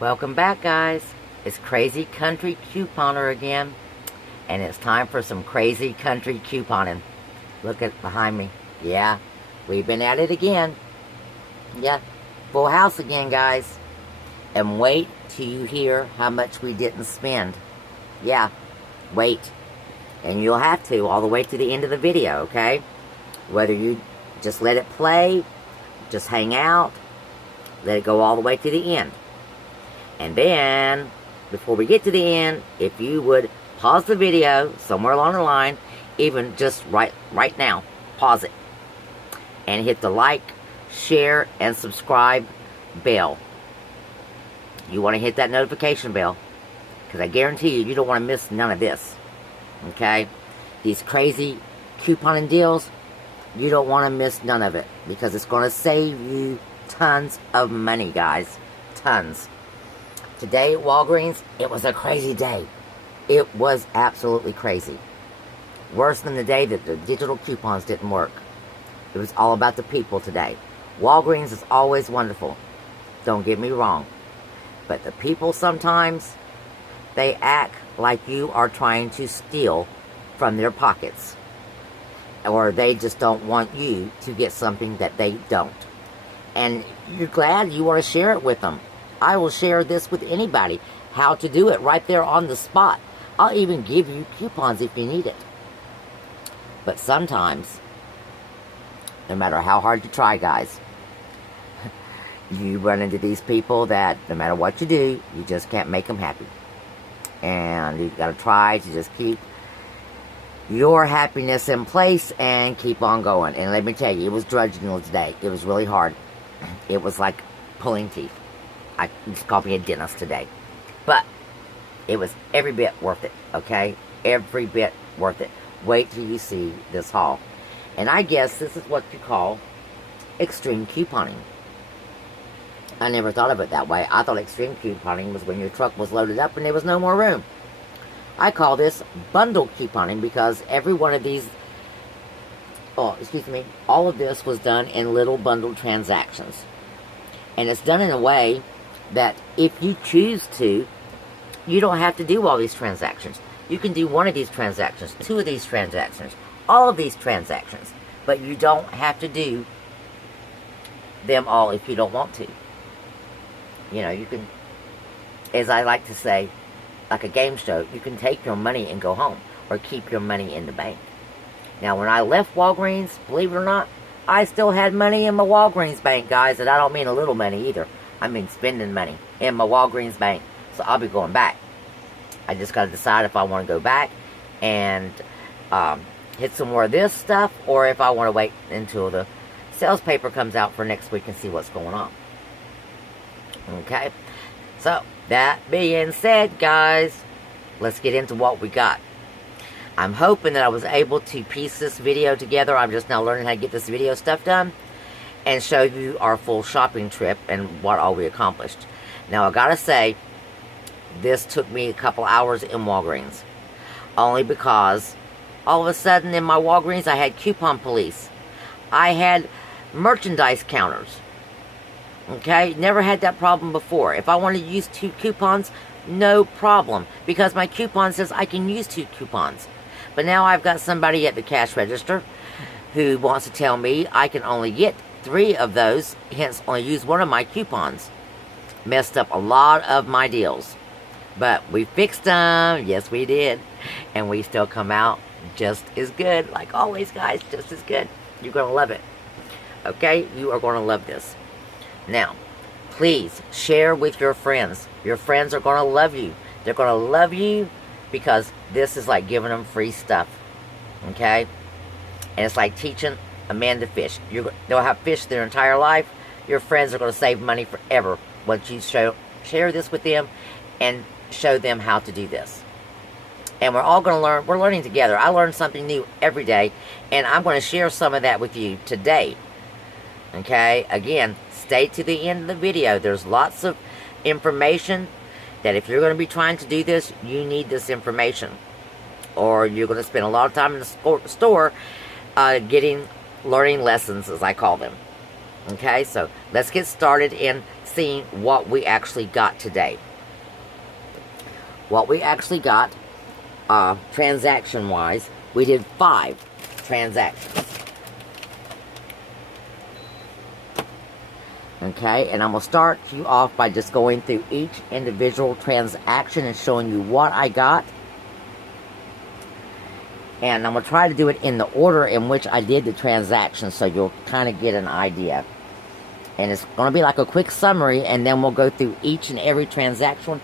Welcome back, guys. It's Crazy Country Couponer again, and it's time for some crazy country couponing. Look at behind me. Yeah, we've been at it again. Yeah, full house again, guys. And wait till you hear how much we didn't spend. Yeah, wait. And you'll have to all the way to the end of the video, okay? Whether you just let it play, just hang out, let it go all the way to the end. And then, before we get to the end, if you would pause the video somewhere along the line, even just right now, pause it. And hit the like, share, and subscribe bell. You want to hit that notification bell, because I guarantee you, you don't want to miss none of this. Okay? These crazy couponing deals, you don't want to miss none of it, because it's going to save you tons of money, guys. Tons. Today at Walgreens, it was a crazy day. It was absolutely crazy. Worse than the day that the digital coupons didn't work. It was all about the people today. Walgreens is always wonderful. Don't get me wrong. But the people sometimes, they act like you are trying to steal from their pockets. Or they just don't want you to get something that they don't. And you're glad you want to share it with them. I will share this with anybody, how to do it right there on the spot. I'll even give you coupons if you need it. But sometimes, no matter how hard you try, guys, you run into these people that no matter what you do, you just can't make them happy. And you've got to try to just keep your happiness in place and keep on going. And let me tell you, it was drudgery today. It was really hard. It was like pulling teeth. I just called me a dentist today. But it was every bit worth it, okay? Every bit worth it. Wait till you see this haul. And I guess this is what you call extreme couponing. I never thought of it that way. I thought extreme couponing was when your truck was loaded up and there was no more room. I call this bundle couponing because every one of these, all of this was done in little bundle transactions. And it's done in a way that if you choose to, you don't have to do all these transactions. You can do one of these transactions, two of these transactions, all of these transactions. But you don't have to do them all if you don't want to. You know, you can, as I like to say, like a game show, you can take your money and go home, or keep your money in the bank. Now, when I left Walgreens, believe it or not, I still had money in my Walgreens bank, guys, and I don't mean a little money either. I mean spending money in my Walgreens bank. So I'll be going back. I just got to decide if I want to go back and hit some more of this stuff, or if I want to wait until the sales paper comes out for next week and see what's going on. Okay? So, that being said, guys, let's get into what we got. I'm hoping that I was able to piece this video together. I'm just now learning how to get this video stuff done and show you our full shopping trip and what all we accomplished. Now, I gotta say, this took me a couple hours in Walgreens. Only because all of a sudden in my Walgreens, I had coupon police. I had merchandise counters. Okay? Never had that problem before. If I wanted to use 2 coupons, no problem. Because my coupon says I can use 2 coupons. But now I've got somebody at the cash register who wants to tell me I can only get 3 of those, hence only use 1 of my coupons. Messed up a lot of my deals. But we fixed them. Yes, we did. And we still come out just as good. Like always, guys, just as good. You're going to love it. Okay? You are going to love this. Now, please share with your friends. Your friends are going to love you. They're going to love you because this is like giving them free stuff. Okay? And it's like teaching a man to fish. They'll have fish their entire life. Your friends are going to save money forever once you share this with them and show them how to do this. And we're all going to learn. We're learning together. I learn something new every day, and I'm going to share some of that with you today. Okay? Again, stay to the end of the video. There's lots of information that if you're going to be trying to do this, you need this information. Or you're going to spend a lot of time in the store learning lessons, as I call them. Okay, so let's get started in seeing what we actually got today. What we actually got, transaction-wise, we did 5 transactions. Okay, and I'm going to start you off by just going through each individual transaction and showing you what I got. And I'm going to try to do it in the order in which I did the transaction so you'll kind of get an idea. And it's going to be like a quick summary, and then we'll go through each and every transaction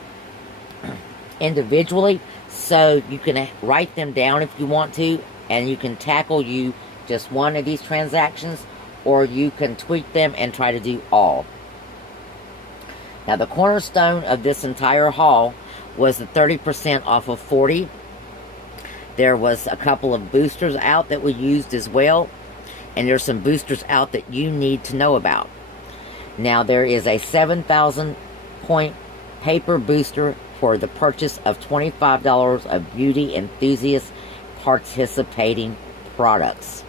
individually so you can write them down if you want to, and you can tackle just one of these transactions, or you can tweak them and try to do all. Now, the cornerstone of this entire haul was the 30% off of 40. There was a couple of boosters out that we used as well, and there's some boosters out that you need to know about. Now, there is a 7,000 point paper booster for the purchase of $25 of beauty enthusiast participating products.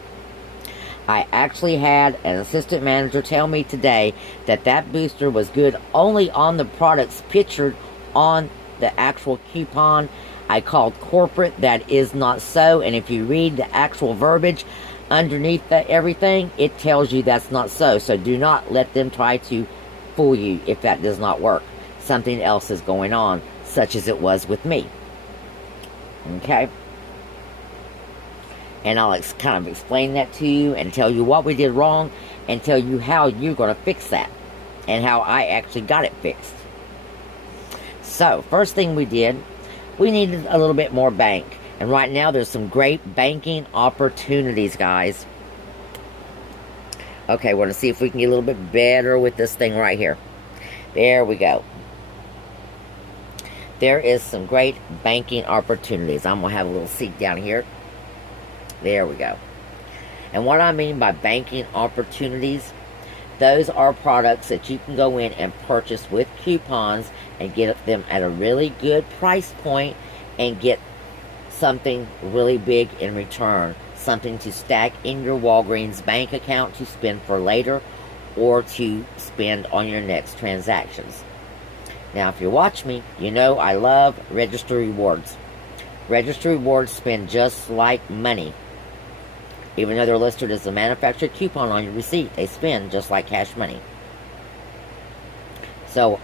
I actually had an assistant manager tell me today that that booster was good only on the products pictured on the actual coupon. I called corporate. That is not so. And if you read the actual verbiage underneath everything, it tells you that's not so. So do not let them try to fool you if that does not work. Something else is going on, such as it was with me. Okay? And I'll kind of explain that to you and tell you what we did wrong and tell you how you're going to fix that and how I actually got it fixed. So, first thing we did, we needed a little bit more bank. And right now there's some great banking opportunities, guys. Okay, we're going to see if we can get a little bit better with this thing right here. There we go. There is some great banking opportunities. I'm going to have a little seat down here. There we go. And what I mean by banking opportunities, those are products that you can go in and purchase with coupons and get them at a really good price point and get something really big in return. Something to stack in your Walgreens bank account to spend for later or to spend on your next transactions. Now, if you watch me, you know I love register rewards. Register rewards spend just like money. Even though they're listed as a manufacturer coupon on your receipt, they spend just like cash money. So,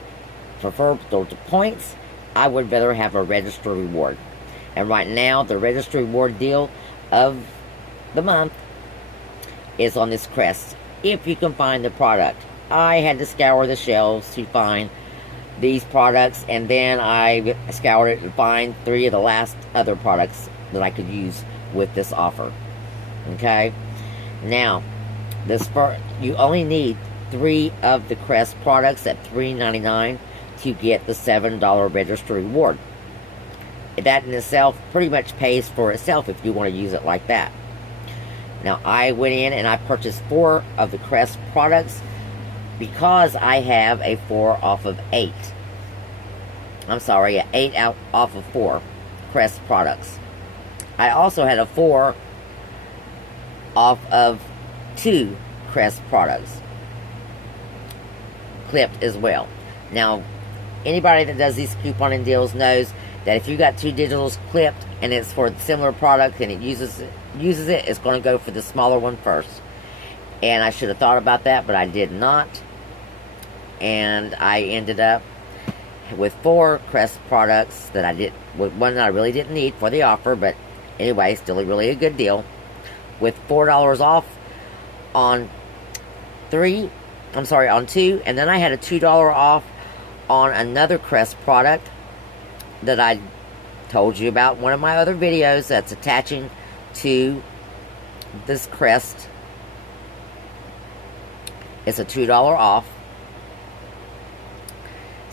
for those points, I would rather have a register reward. And right now, the register reward deal of the month is on this Crest. If you can find the product. I had to scour the shelves to find these products, and then I scoured it to find 3 of the last other products that I could use with this offer. Okay, now you only need 3 of the Crest products at $3.99 to get the $7 register reward. That in itself pretty much pays for itself if you want to use it like that. Now, I went in and I purchased 4 of the Crest products because I have a 4 off of 8. I'm sorry, an 8 out off of 4 Crest products. I also had a 4 off of 2 Crest products clipped as well. Now, anybody that does these couponing deals knows that if you got 2 digitals clipped and it's for a similar product and it uses it, it's going to go for the smaller one first. And I should have thought about that, but I did not. And I ended up with 4 Crest products that with one that I really didn't need for the offer, but anyway, still really a good deal. With $4 off on 2, and then I had a $2 off on another Crest product that I told you about in one of my other videos that's attaching to this Crest. It's a $2 off.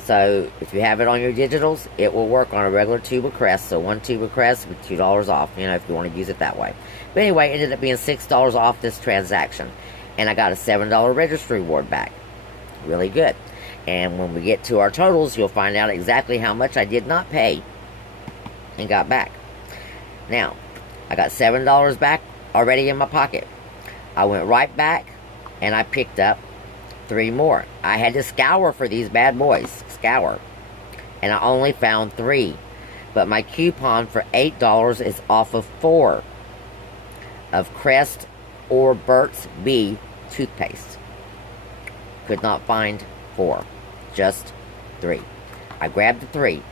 So, if you have it on your digitals, it will work on a regular tube of Crest. So, 1 tube of Crest with $2 off, if you want to use it that way. But anyway, it ended up being $6 off this transaction. And I got a $7 register reward back. Really good. And when we get to our totals, you'll find out exactly how much I did not pay and got back. Now, I got $7 back already in my pocket. I went right back and I picked up 3 more. I had to scour for these bad boys. Scour. And I only found 3. But my coupon for $8 is off of 4 of Crest or Burt's Bee toothpaste. Could not find 4. Just 3. I grabbed the 3.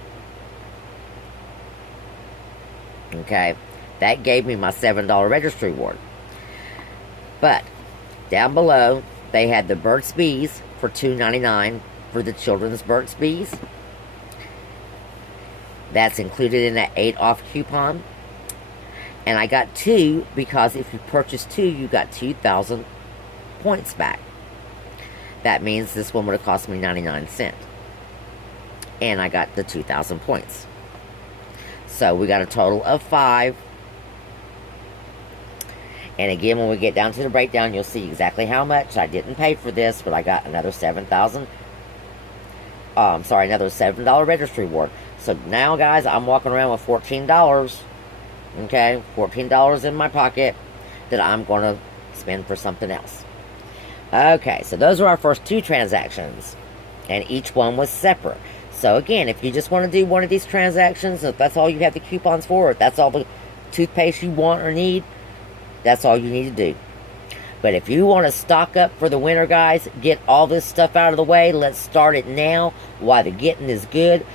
Okay. That gave me my $7 registry reward. But down below, they had the Burt's Bees for $2.99 for the children's Burt's Bees. That's included in that 8 off coupon. And I got 2 because if you purchase 2, you got 2,000 points back. That means this one would have cost me 99 cents. And I got the 2,000 points. So we got a total of 5. And again, when we get down to the breakdown, you'll see exactly how much. I didn't pay for this, but I got another another $7 registry reward. So now, guys, I'm walking around with $14. Okay, $14 in my pocket that I'm going to spend for something else. Okay, so those are our first 2 transactions. And each one was separate. So again, if you just want to do one of these transactions, if that's all you have the coupons for, if that's all the toothpaste you want or need, that's all you need to do. But if you want to stock up for the winter, guys, get all this stuff out of the way. Let's start it now while the getting is good.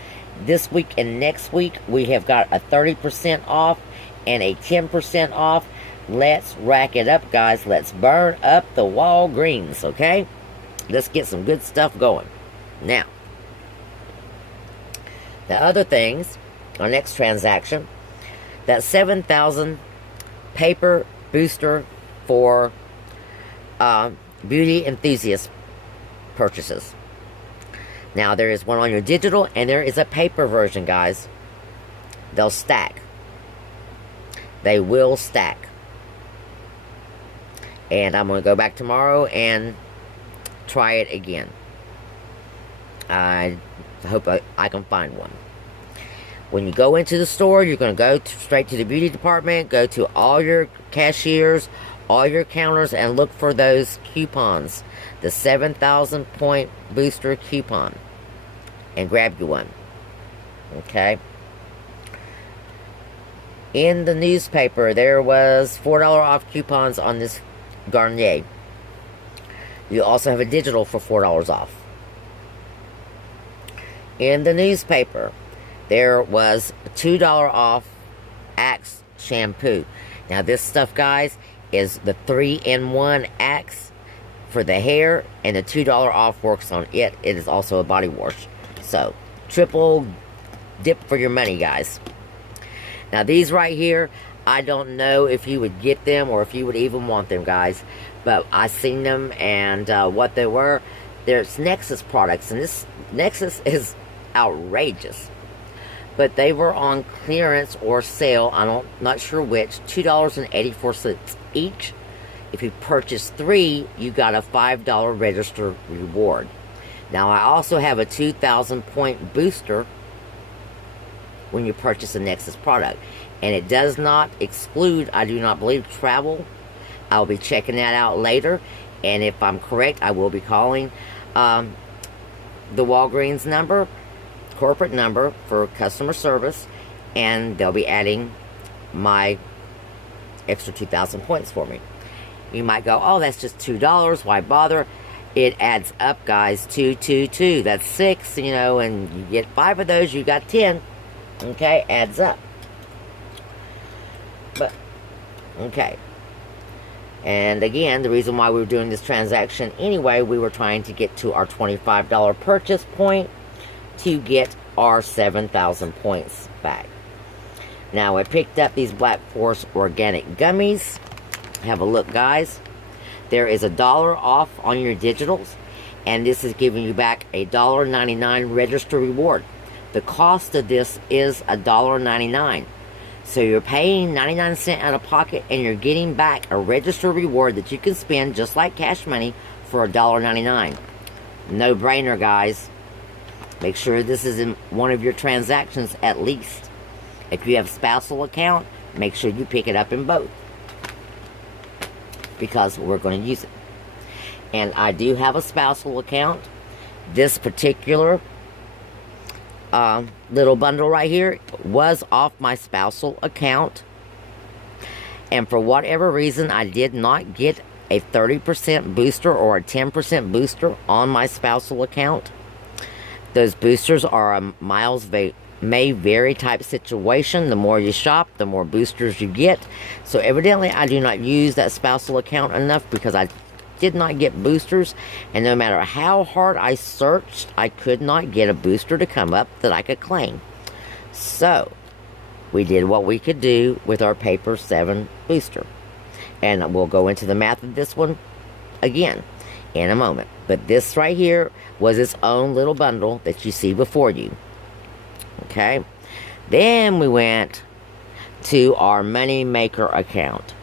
This week and next week, we have got a 30% off and a 10% off. Let's rack it up, guys. Let's burn up the Walgreens, okay? Let's get some good stuff going. Now, the other things, our next transaction, that 7,000 paper booster for beauty enthusiast purchases. Now, there is one on your digital, and there is a paper version, guys. They'll stack. They will stack. And I'm going to go back tomorrow and try it again. I hope I can find one. When you go into the store, you're going to go straight to the beauty department, go to all your cashiers, all your counters, and look for those coupons. The 7,000 point booster coupon. And grab you one. Okay? In the newspaper, there was $4 off coupons on this Garnier. You also have a digital for $4 off. In the newspaper, there was $2 off Axe shampoo. Now this stuff, guys, is the 3-in-1 Axe for the hair, and the $2 off works on it. It is also a body wash. So, triple dip for your money, guys. Now these right here, I don't know if you would get them or if you would even want them, guys. But I seen them, and what they were, there's Nexus products, and this Nexus is outrageous. But they were on clearance or sale, not sure which, $2.84 each. If you purchase 3, you got a $5 register reward. Now, I also have a 2,000 point booster when you purchase a Nexus product. And it does not exclude, I do not believe, travel. I'll be checking that out later. And if I'm correct, I will be calling the Walgreens number, corporate number for customer service. And they'll be adding my extra 2,000 points for me. You might go, oh, that's just $2. Why bother? It adds up, guys. 2, 2, 2. That's 6, you know, and you get 5 of those, you got 10. Okay, adds up. But, okay. And again, the reason why we were doing this transaction anyway, we were trying to get to our $25 purchase point to get our 7,000 points back. Now, I picked up these Black Forest organic gummies. Have a look, guys. There is $1 off on your digitals, and this is giving you back a $1.99 register reward. The cost of this is $1.99. So you're paying 99 cents out of pocket, and you're getting back a register reward that you can spend just like cash money for $1.99. No brainer, guys. Make sure this is in one of your transactions at least. If you have a spousal account, make sure you pick it up in both, because we're going to use it. And I do have a spousal account. This particular little bundle right here was off my spousal account. And for whatever reason, I did not get a 30% booster or a 10% booster on my spousal account. Those boosters are a miles may vary type situation. The more you shop, the more boosters you get. So evidently, I do not use that spousal account enough because I did not get boosters. And no matter how hard I searched, I could not get a booster to come up that I could claim. So we did what we could do with our Paper 7 booster. And we'll go into the math of this one again in a moment. But this right here was its own little bundle that you see before you. Okay. Then we went to our Money Maker account.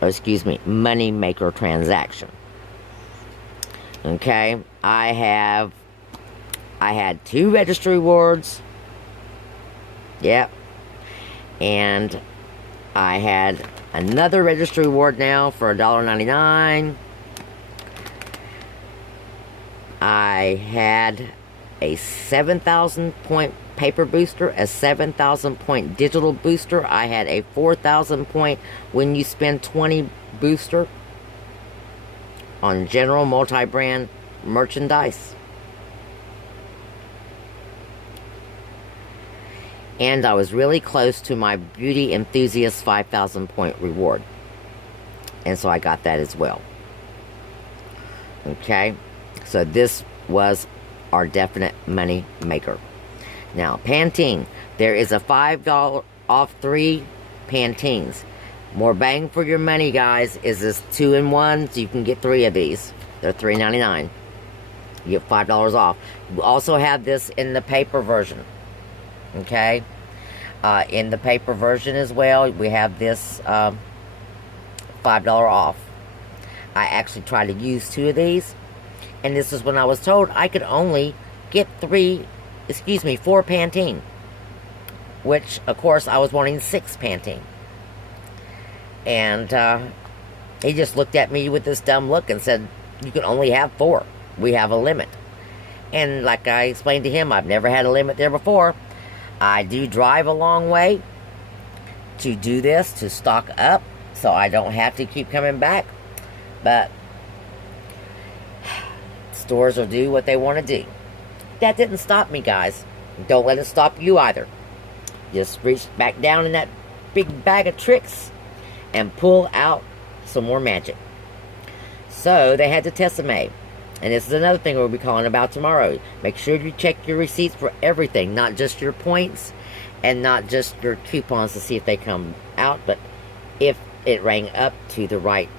Or excuse me, Money Maker transaction. Okay. I had 2 registry rewards. Yep. And I had another registry reward now for $1.99. I had a 7,000 point paper booster, a 7,000 point digital booster. I had a 4,000 point when you spend 20 booster on general multi-brand merchandise. And I was really close to my Beauty Enthusiast 5,000 point reward. And so I got that as well. Okay. So this was our definite money maker. Now, Pantene. There is a $5 off 3 Pantenes. More bang for your money, guys. Is this 2-in-1? So you can get 3 of these. They're $3.99. You get $5 off. We also have this in the paper version. Okay. In the paper version as well, we have this $5 off. I actually tried to use 2 of these. And this is when I was told I could only get 4 Pantene. Which, of course, I was wanting 6 Pantene. And he just looked at me with this dumb look and said, you can only have 4. We have a limit. And like I explained to him, I've never had a limit there before. I do drive a long way to do this, to stock up, so I don't have to keep coming back. But stores will do what they want to do. That didn't stop me, guys. Don't let it stop you either. Just reach back down in that big bag of tricks and pull out some more magic. So they had the Tessemae. And this is another thing we'll be calling about tomorrow. Make sure you check your receipts for everything, not just your points and not just your coupons to see if they come out, but if it rang up to the right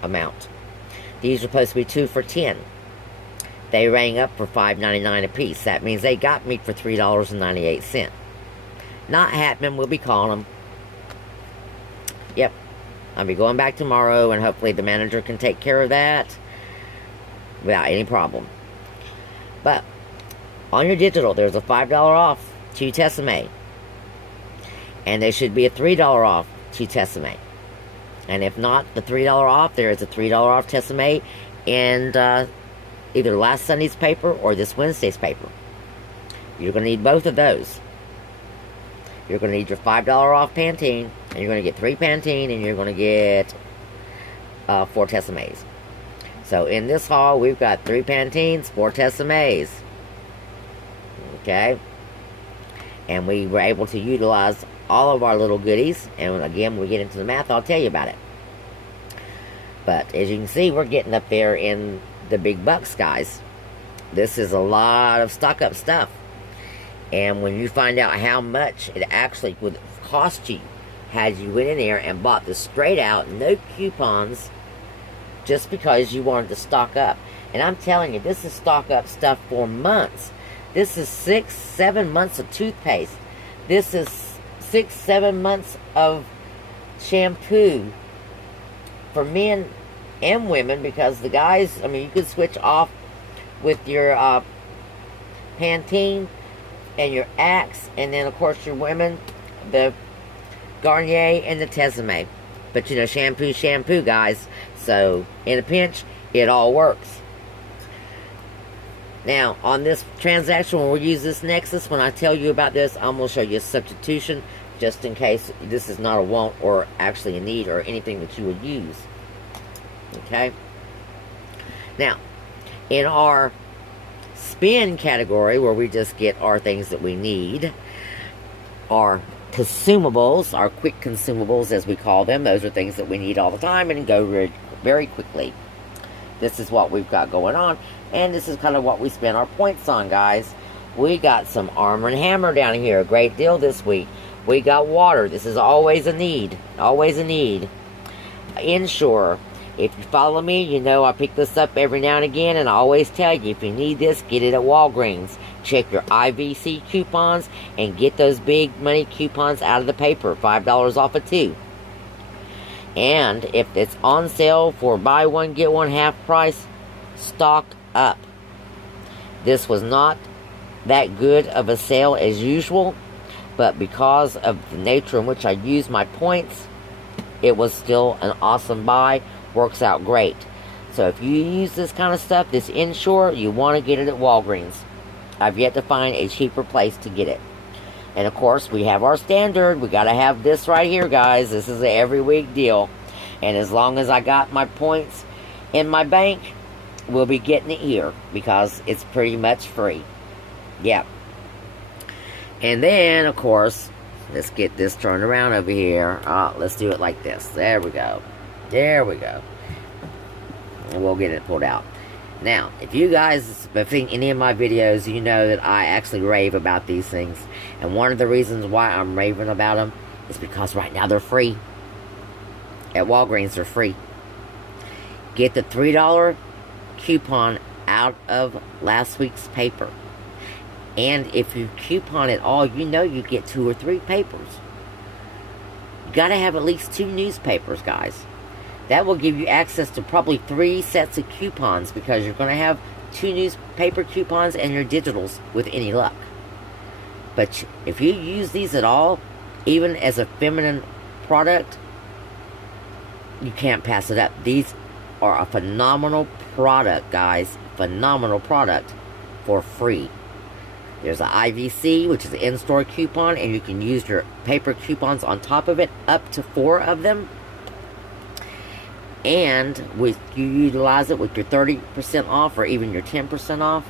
amount. These are supposed to be 2 for $10. They rang up for $5.99 a piece. That means they got me for $3.98. Not happening. We'll be calling them. Yep. I'll be going back tomorrow, and hopefully the manager can take care of that without any problem. But on your digital, there's a $5 off 2 Tessemae. And there should be a $3 off 2 Tessemae. And if not the $3 off, there is a $3 off Tessemae and either last Sunday's paper or this Wednesday's paper. You're going to need both of those. You're going to need your $5 off Pantene, and you're going to get 3 Pantene, and you're going to get 4 Tessemaes. So in this haul, we've got 3 Pantenes, 4 Tessemaes. Okay? And we were able to utilize all of our little goodies. And again, when we get into the math, I'll tell you about it. But as you can see, we're getting up there in the big bucks, guys. This is a lot of stock up stuff. And when you find out how much it actually would cost you had you went in there and bought this straight out, no coupons, just because you wanted to stock up. And I'm telling you, this is stock up stuff for months. This is 6-7 months of toothpaste. This is 6-7 months of shampoo for men and women, because the guys, I mean, you could switch off with your Pantene and your Axe, and then of course your women, the Garnier and the Tessemae. But you know, shampoo, guys. So in a pinch, It all works. Now, on this transaction, when we use this Nexus, when I tell you about this, I'm going to show you a substitution, just in case this is not a want or actually a need or anything that you would use. Okay? Now, in our spend category, where we just get our things that we need, our consumables, our quick consumables as we call them, those are things that we need all the time and go very, very quickly. This is what we've got going on, and this is kind of what we spend our points on, guys. We got some Arm & Hammer down here, a great deal this week. We got water. This is always a need, always a need. Insure. If you follow me, you know I pick this up every now and again, and I always tell you, if you need this, get it at Walgreens. Check your IVC coupons and get those big money coupons out of the paper. $5 off of 2. And if it's on sale for buy one, get one half price, stock up. This was not that good of a sale as usual, but because of the nature in which I use my points, it was still an awesome buy. Works out great. So if you use this kind of stuff, this Insure, you want to get it at Walgreens. I've yet to find a cheaper place to get it. And of course, we have our standard. We got to have this right here, guys. This is an every week deal. And as long as I got my points in my bank, we'll be getting it here because it's pretty much free. Yep. And then, of course, let's get this turned around over here. Let's do it like this. There we go. There we go. And we'll get it pulled out. Now, if you guys have seen any of my videos, you know that I actually rave about these things. And one of the reasons why I'm raving about them is because right now they're free. At Walgreens, they're free. Get the $3 coupon out of last week's paper. And if you coupon it all, you know you get 2 or 3 papers. You got to have at least 2 newspapers, guys. That will give you access to probably 3 sets of coupons because you're going to have 2 newspaper coupons and your digitals with any luck. But if you use these at all, even as a feminine product, you can't pass it up. These are a phenomenal product, guys. Phenomenal product for free. There's an IVC, which is an in-store coupon, and you can use your paper coupons on top of it, up to 4 of them. And with you utilize it with your 30% off or even your 10% off.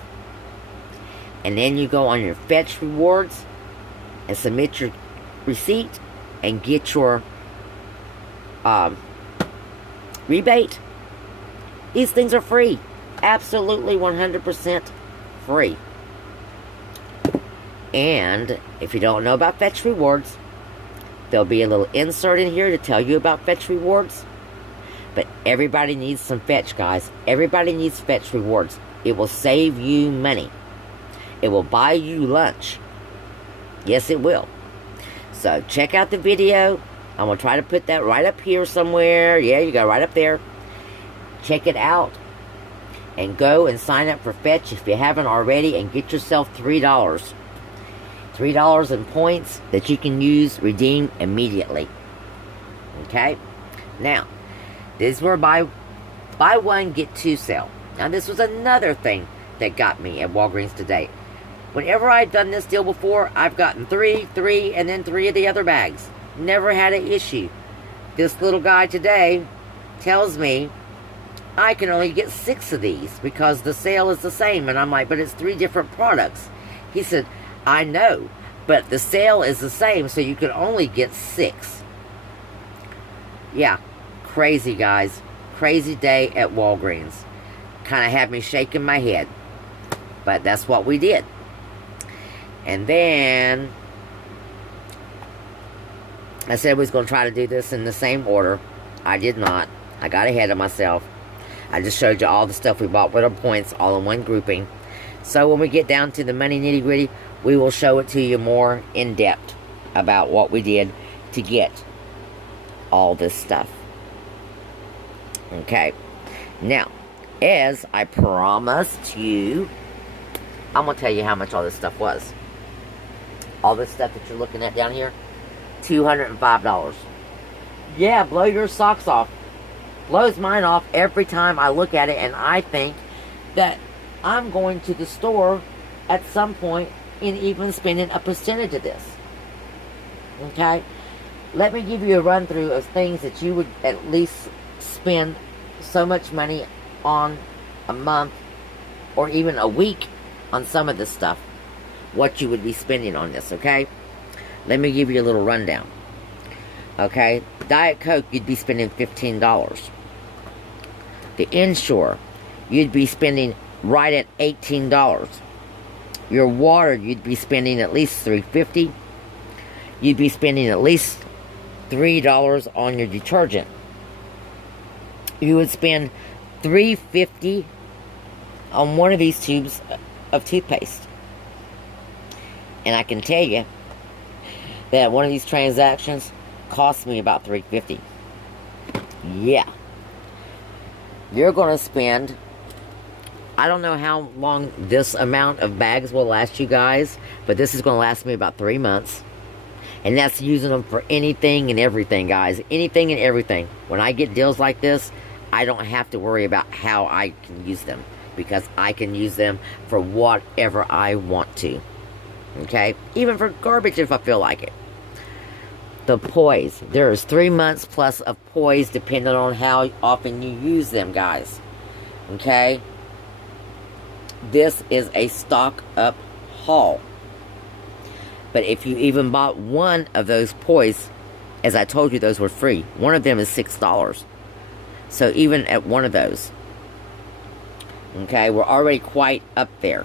And then you go on your Fetch Rewards and submit your receipt and get your rebate. These things are free. Absolutely 100% free. And if you don't know about Fetch Rewards, there'll be a little insert in here to tell you about Fetch Rewards. But everybody needs some Fetch, guys. Everybody needs Fetch Rewards. It will save you money. It will buy you lunch. Yes, it will. So check out the video. I'm going to try to put that right up here somewhere. Yeah, you go right up there. Check it out. And go and sign up for Fetch if you haven't already. And get yourself $3. $3 in points that you can use, redeem immediately. Okay? Now, this is where buy one, get 2 sale. Now, this was another thing that got me at Walgreens today. Whenever I've done this deal before, I've gotten 3, and then 3 of the other bags. Never had an issue. This little guy today tells me I can only get 6 of these because the sale is the same. And I'm like, but it's 3 different products. He said, I know, but the sale is the same, so you can only get 6. Yeah, crazy, guys. Crazy day at Walgreens. Kind of had me shaking my head. But that's what we did. And then I said we was going to try to do this in the same order. I did not. I got ahead of myself. I just showed you all the stuff we bought with our points all in one grouping. So when we get down to the money nitty gritty, we will show it to you more in depth about what we did to get all this stuff. Okay. Now, as I promised you, I'm going to tell you how much all this stuff was. All this stuff that you're looking at down here, $205. Yeah, blow your socks off. blows mine off every time I look at it, and I think that I'm going to the store at some point and even spending a percentage of this. Okay? Let me give you a run through of things that you would at least spend so much money on a month or even a week on some of this stuff. What you would be spending on this, okay? Let me give you a little rundown. Okay? Diet Coke, you'd be spending $15. The Ensure, you'd be spending right at $18. Your water, you'd be spending at least $3.50. You'd be spending at least $3 on your detergent. You would spend $3.50 on one of these tubes of toothpaste. And I can tell you that one of these transactions cost me about $3.50. Yeah. You're going to spend, I don't know how long this amount of bags will last you guys, but this is going to last me about 3 months. And that's using them for anything and everything, guys. Anything and everything. When I get deals like this, I don't have to worry about how I can use them, because I can use them for whatever I want to. Okay? Even for garbage if I feel like it. The poise. There is 3 months plus of poise depending on how often you use them, guys. Okay? This is a stock up haul. But if you even bought one of those poise, as I told you, those were free. One of them is $6. So even at one of those, okay, we're already quite up there.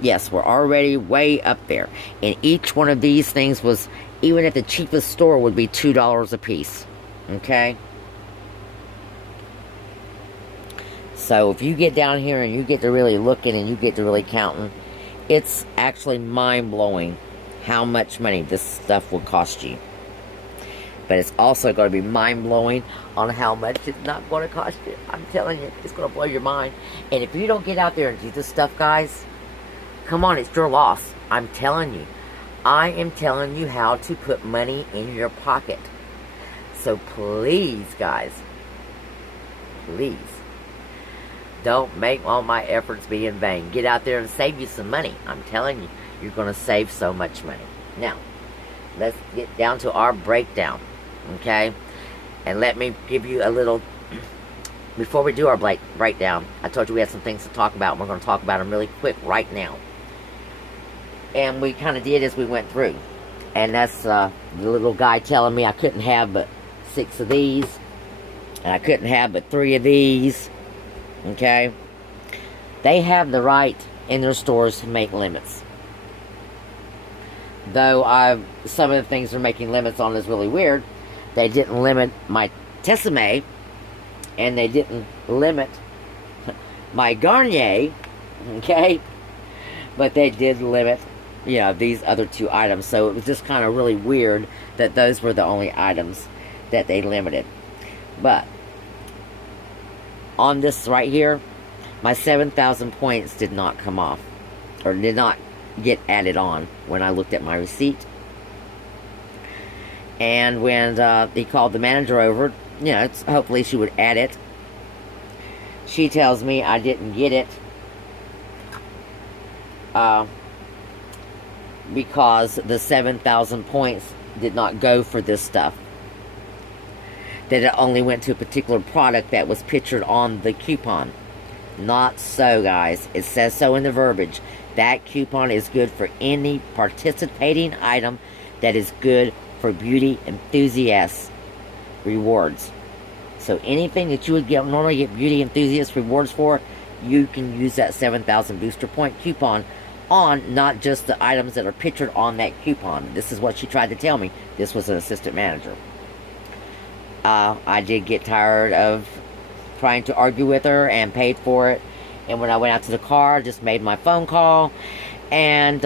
Yes, we're already way up there. And each one of these things was, even at the cheapest store, would be $2 a piece. Okay? So if you get down here and you get to really looking and you get to really counting, it's actually mind-blowing how much money this stuff will cost you. But it's also going to be mind-blowing on how much it's not going to cost you. I'm telling you, it's going to blow your mind. And if you don't get out there and do this stuff, guys, come on, it's your loss. I'm telling you. I am telling you how to put money in your pocket. So please, guys, please, don't make all my efforts be in vain. Get out there and save you some money. I'm telling you, you're going to save so much money. Now, let's get down to our breakdown, okay? And let me give you a little, before we do our breakdown, I told you we had some things to talk about. We're going to talk about them really quick right now. And we kind of did as we went through. And that's the little guy telling me I couldn't have but 6 of these. And I couldn't have but 3 of these. Okay? They have the right in their stores to make limits. Though some of the things they're making limits on is really weird. They didn't limit my Tessemae. And they didn't limit my Garnier. Okay? But they did limit, you know, these other 2 items. So it was just kind of really weird that those were the only items that they limited. But on this right here, my 7,000 points did not come off. Or did not get added on when I looked at my receipt. And when he called the manager over, you know, hopefully she would add it. She tells me I didn't get it because the 7,000 points did not go for this stuff. That it only went to a particular product that was pictured on the coupon. Not so, guys. It says so in the verbiage. That coupon is good for any participating item that is good for beauty enthusiasts rewards. So anything that you would normally get beauty enthusiast rewards for, you can use that 7,000 booster point coupon on, not just the items that are pictured on that coupon. This is what she tried to tell me. This was an assistant manager. I did get tired of trying to argue with her and paid for it. And when I went out to the car, I just made my phone call. And,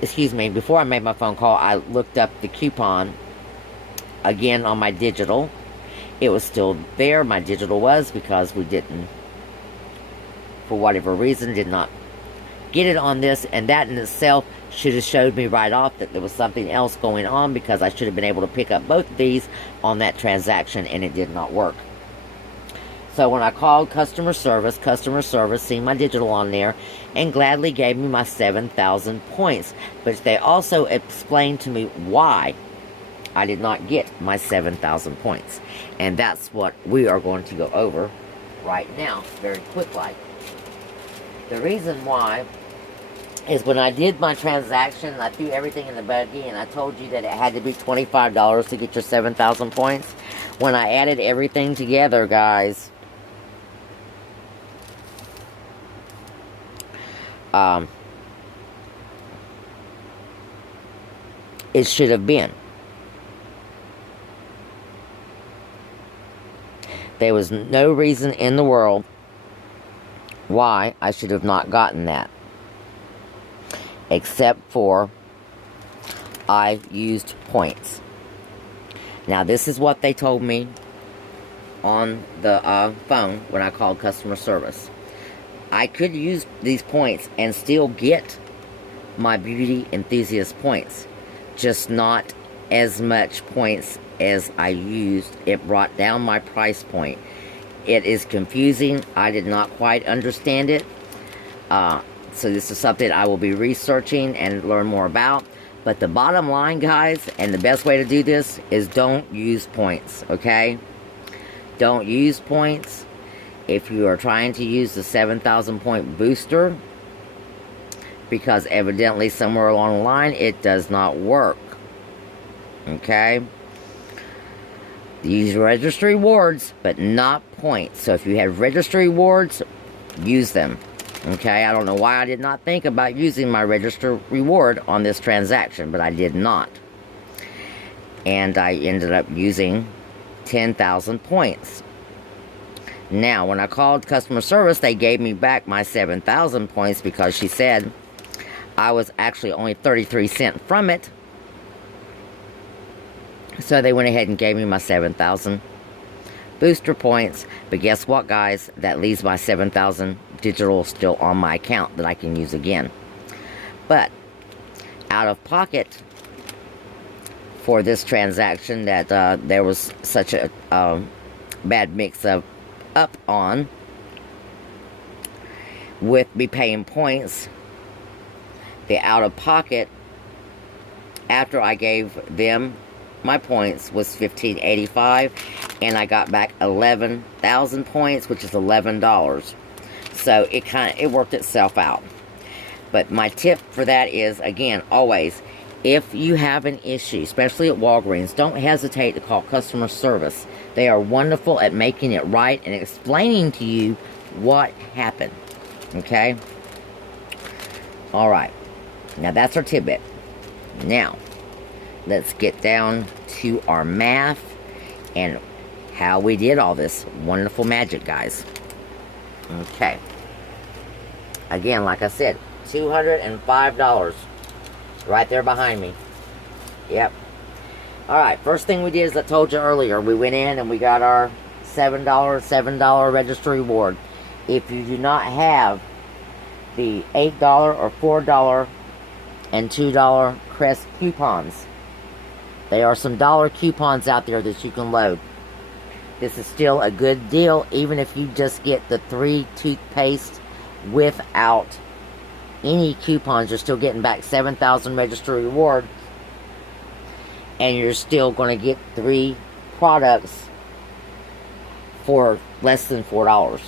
excuse me, before I made my phone call, I looked up the coupon again on my digital. It was still there, my digital was, because we didn't, for whatever reason, did not get it on this. And that in itself should have showed me right off that there was something else going on, because I should have been able to pick up both of these on that transaction, and it did not work. So when I called customer service seen my digital on there and gladly gave me my 7,000 points. But they also explained to me why I did not get my 7,000 points. And that's what we are going to go over right now, very quick like. The reason why is when I did my transaction, I threw everything in the buggy, and I told you that it had to be $25 to get your 7,000 points. When I added everything together, guys, it should have been. There was no reason in the world why I should have not gotten that. Except for I used points. Now this is what they told me on the phone when I called customer service. I could use these points and still get my beauty enthusiast points, just not as much points as I used. It brought down my price point. It is confusing. I did not quite understand it. So this is something I will be researching and learn more about. But the bottom line, guys, and the best way to do this is don't use points, okay? Don't use points. If you are trying to use the 7,000 point booster, because evidently somewhere along the line it does not work, okay? Use registry rewards, but not points. So if you have registry rewards, use them. Okay, I don't know why I did not think about using my register reward on this transaction, but I did not. And I ended up using 10,000 points. Now, when I called customer service, they gave me back my 7,000 points because she said I was actually only 33 cents from it. So they went ahead and gave me my 7,000 booster points. But guess what, guys? That leaves my 7,000 digital still on my account that I can use again. But out of pocket for this transaction that there was such a bad mix-up on with me paying points, the out of pocket after I gave them my points was $15.85, and I got back 11,000 points, which is $11. So it worked itself out. But my tip for that is, again, always, if you have an issue, especially at Walgreens, don't hesitate to call customer service. They are wonderful at making it right and explaining to you what happened. Okay? Alright. Now that's our tidbit. Now, let's get down to our math and how we did all this wonderful magic, guys. Okay. Again, like I said, $205 right there behind me. Yep. Alright, first thing we did is I told you earlier, we went in and we got our $7 register reward. If you do not have the $8 or $4 and $2 Crest coupons, there are some dollar coupons out there that you can load. This is still a good deal, even if you just get the 3 toothpaste without any coupons. You're still getting back 7,000 register reward, and you're still going to get 3 products for less than $4.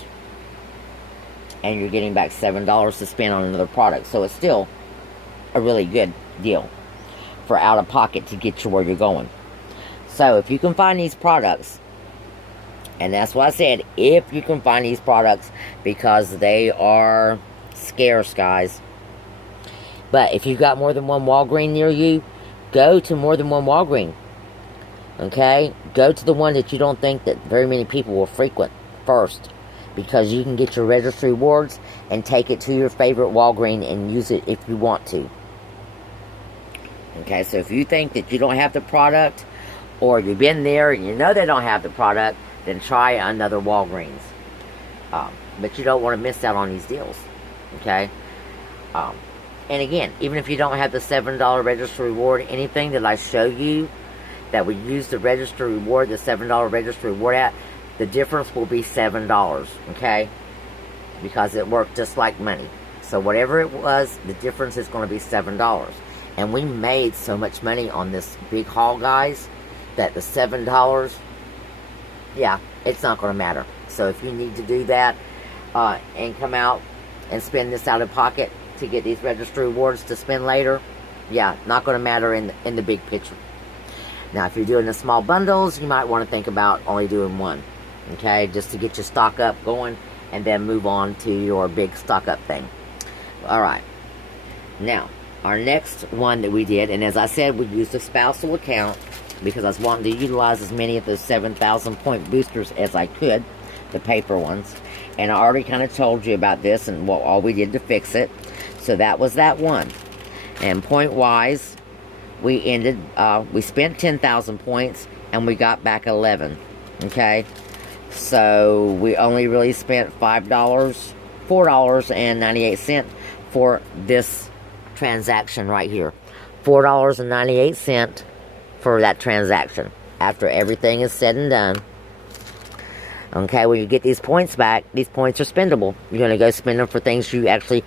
And you're getting back $7 to spend on another product. So it's still a really good deal for out of pocket to get you where you're going. So if you can find these products, and that's why I said, if you can find these products, because they are scarce, guys. But if you've got more than one Walgreens near you, go to more than one Walgreens. Okay? Go to the one that you don't think that very many people will frequent first, because you can get your registry rewards and take it to your favorite Walgreens and use it if you want to. Okay, so if you think that you don't have the product, or you've been there and you know they don't have the product, then try another Walgreens. But you don't want to miss out on these deals. Okay? And again, even if you don't have the $7 register reward, anything that I show you that we use the register reward, the $7 register reward at, the difference will be $7, okay? Because it worked just like money. So whatever it was, the difference is going to be $7. And we made so much money on this big haul, guys, that the $7, yeah, it's not going to matter. So if you need to do that and come out and spend this out of pocket to get these registry rewards to spend later, yeah, not going to matter in the big picture. Now, if you're doing the small bundles, you might want to think about only doing one, okay, just to get your stock up going and then move on to your big stock up thing. All right. Now, our next one that we did, and as I said, we used a spousal account because I was wanting to utilize as many of those 7,000 point boosters as I could, the paper ones. And I already kind of told you about this and what all we did to fix it. So that was that one. And point-wise, we spent 10,000 points and we got back 11. Okay? So we only really spent $4.98 for this transaction right here. $4.98 for that transaction after everything is said and done. Okay, when you get these points back, these points are spendable. You're going to go spend them for things you actually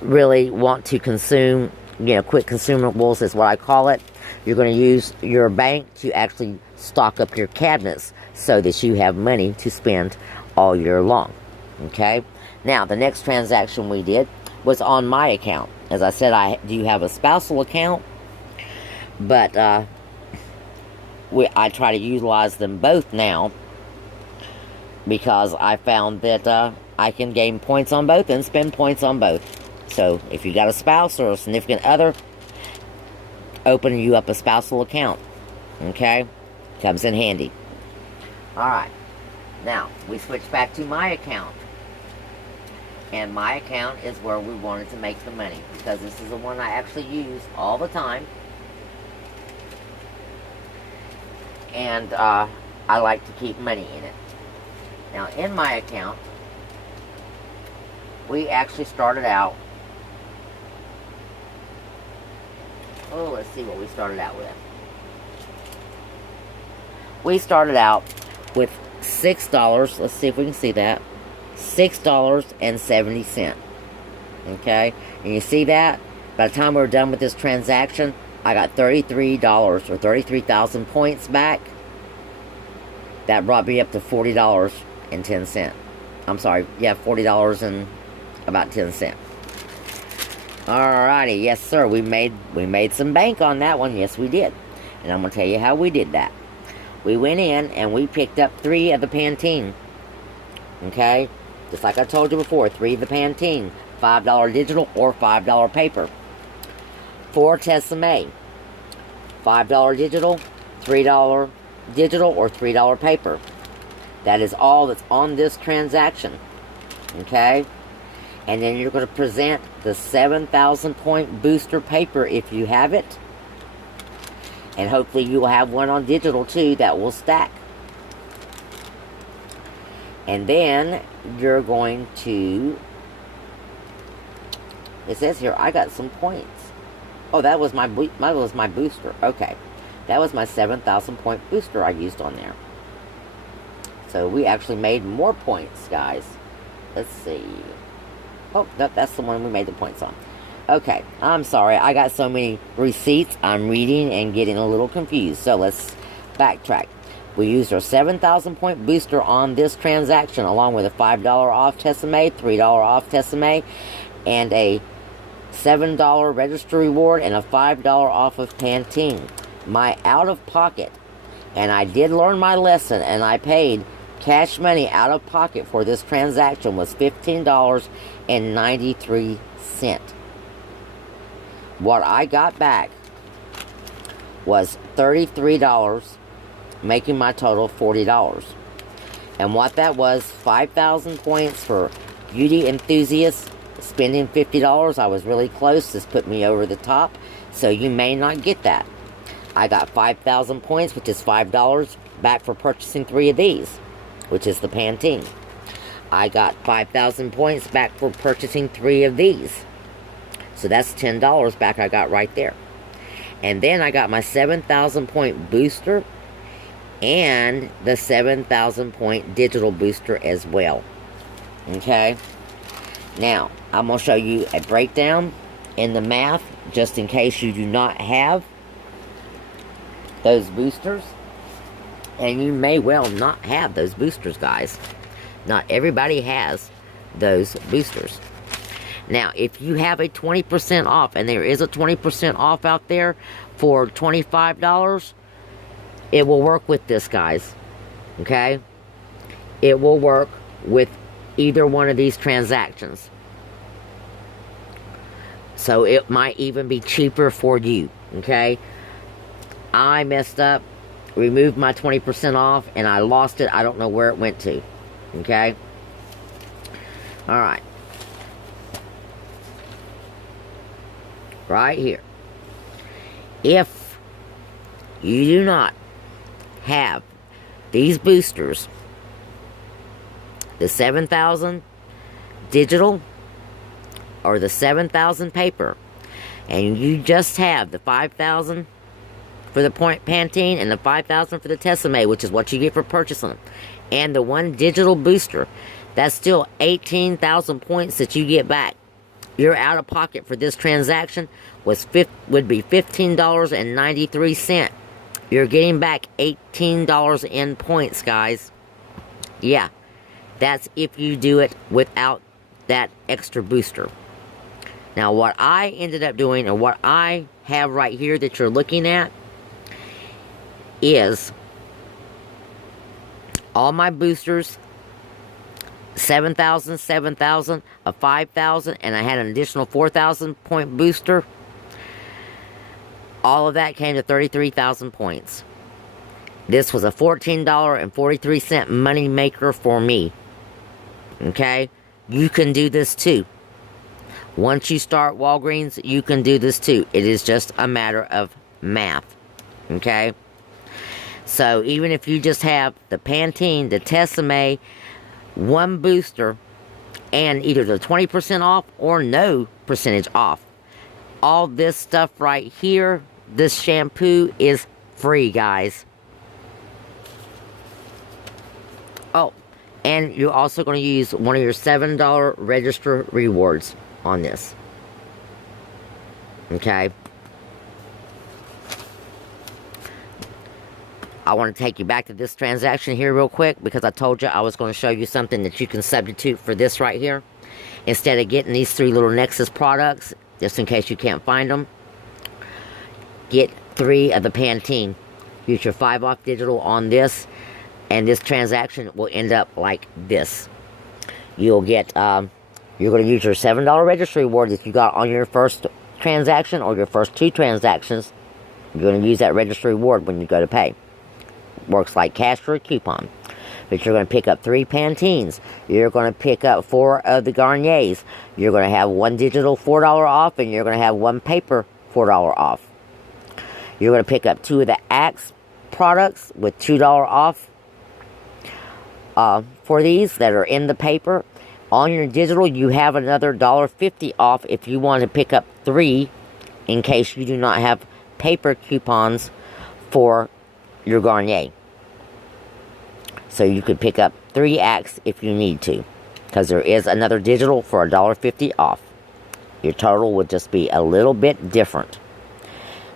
really want to consume. You know, quick consumables is what I call it. You're going to use your bank to actually stock up your cabinets so that you have money to spend all year long. Okay? Now, the next transaction we did was on my account. As I said, I do have a spousal account, but I try to utilize them both now because I found that I can gain points on both and spend points on both. So, if you got a spouse or a significant other, open you up a spousal account. Okay? Comes in handy. Alright. Now, we switch back to my account. And my account is where we wanted to make the money, because this is the one I actually use all the time. And I like to keep money in it. Now, in my account, we actually started out. Oh, let's see what we started out with. We started out with $6. Let's see if we can see that. $6.70. Okay? And you see that? By the time we were done with this transaction, I got $33 or 33,000 points back. That brought me up to $40.10. I'm sorry, yeah, $40 and about 10 cents. Alrighty, yes sir, we made some bank on that one, yes we did. And I'm going to tell you how we did that. We went in and we picked up 3 of the Pantene. Okay? Just like I told you before, 3 of the Pantene. $5 digital or $5 paper. 4 Tessemae. $5 digital, $3 digital, or $3 paper. That is all that's on this transaction. Okay? And then you're going to present the 7,000 point booster paper if you have it. And hopefully you will have one on digital too that will stack. And then you're going to... It says here, I got some points. Oh, that was my booster. Okay. That was my 7,000 point booster I used on there. So we actually made more points, guys. Let's see. Oh, that's the one we made the points on. Okay, I'm sorry. I got so many receipts. I'm reading and getting a little confused. So let's backtrack. We used our 7,000 point booster on this transaction, along with a $5 off Tessemae, $3 off Tessemae, and a $7 registry reward, and a $5 off of Pantene. My out-of-pocket, and I did learn my lesson, and I paid cash money out of pocket for this transaction, was $15.93. What I got back was $33, making my total $40. And what that was, 5,000 points for beauty enthusiasts, spending $50. I was really close. This put me over the top, so you may not get that. I got 5,000 points, which is $5 back for purchasing 3 of these, which is the Pantene. I got 5,000 points back for purchasing 3 of these. So that's $10 back I got right there. And then I got my 7,000 point booster and the 7,000 point digital booster as well. Okay, now I'm going to show you a breakdown in the math just in case you do not have those boosters, and you may well not have those boosters, guys. Not everybody has those boosters. Now, if you have a 20% off, and there is a 20% off out there for $25, it will work with this, guys. Okay? It will work with either one of these transactions. So it might even be cheaper for you. Okay? I messed up, removed my 20% off, and I lost it. I don't know where it went to. Okay? Alright. Right here. If you do not have these boosters, the 7,000 digital or the 7,000 paper, and you just have the 5,000 for the Pantene and the 5,000 for the Tessemae, which is what you get for purchasing them, and the one digital booster, that's still 18,000 points that you get back. Your out of pocket for this transaction would be $15.93. You're getting back $18 in points, guys. Yeah, that's if you do it without that extra booster. Now, what I ended up doing, or what I have right here that you're looking at, is all my boosters, 7,000, 7,000, a 5,000, and I had an additional 4,000 point booster. All of that came to 33,000 points. This was a $14.43 money maker for me. Okay? You can do this too. Once you start Walgreens, you can do this too. It is just a matter of math. Okay? So even if you just have the Pantene, the Tessemae, one booster, and either the 20% off or no percentage off, all this stuff right here, this shampoo, is free, guys. Oh, and you're also going to use one of your $7 register rewards on this. Okay? I want to take you back to this transaction here real quick, because I told you I was going to show you something that you can substitute for this right here. Instead of getting these 3 little Nexus products, just in case you can't find them, get 3 of the Pantene. Use your 5 off digital on this, and this transaction will end up like this. You'll get, you're going to use your $7 registry reward that you got on your first transaction or your first 2 transactions. You're going to use that registry reward when you go to pay. Works like cash for a coupon. But you're going to pick up 3 Pantenes. You're going to pick up 4 of the Garniers. You're going to have 1 digital $4 off, and you're going to have 1 paper $4 off. You're going to pick up 2 of the Axe products with $2 off for these that are in the paper. On your digital, you have another $1.50 off if you want to pick up 3 in case you do not have paper coupons for your Garnier. So you could pick up 3 Axe if you need to, because there is another digital for $1.50 off. Your total would just be a little bit different.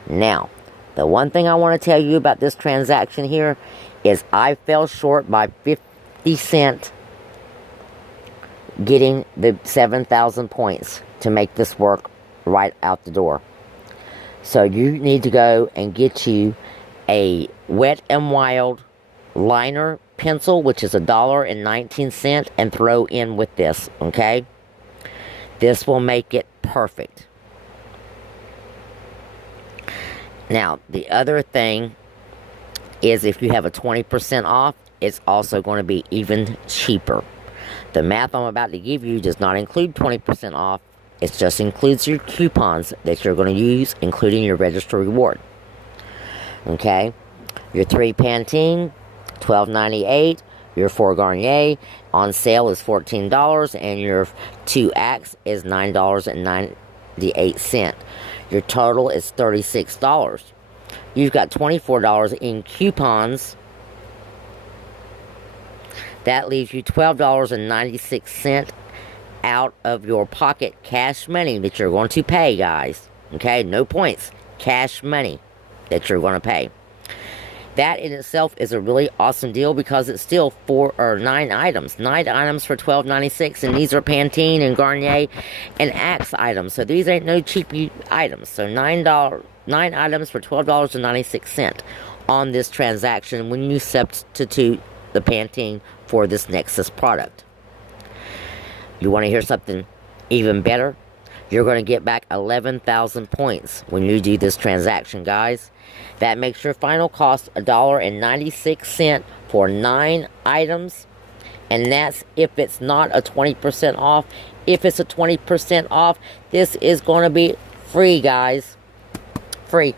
Now, the one thing I want to tell you about this transaction here is I fell short by 50 cents getting the 7,000 points to make this work right out the door. So you need to go and get you a Wet n Wild liner pencil, which is $1.19, and throw in with this, okay? This will make it perfect. Now, the other thing is if you have a 20% off, it's also going to be even cheaper. The math I'm about to give you does not include 20% off. It just includes your coupons that you're going to use, including your register reward. Okay? Your 3 Pantene, $12.98. Your 4 Garnier on sale is $14, and your 2 Axe is $9.98. Your total is $36. You've got $24 in coupons That leaves you $12.96 out of your pocket cash money that you're going to pay, guys. Okay, no points. Cash money that you're going to pay. That in itself is a really awesome deal because it's still 9 items. 9 items for $12.96, and these are Pantene and Garnier and Axe items. So these ain't no cheap items. So $9 items for $12.96 on this transaction when you substitute the Pantene for this Nexus product. You want to hear something even better? You're going to get back 11,000 points when you do this transaction, guys. That makes your final cost $1.96 for 9 items. And that's if it's not a 20% off. If it's a 20% off, this is going to be free, guys. Free.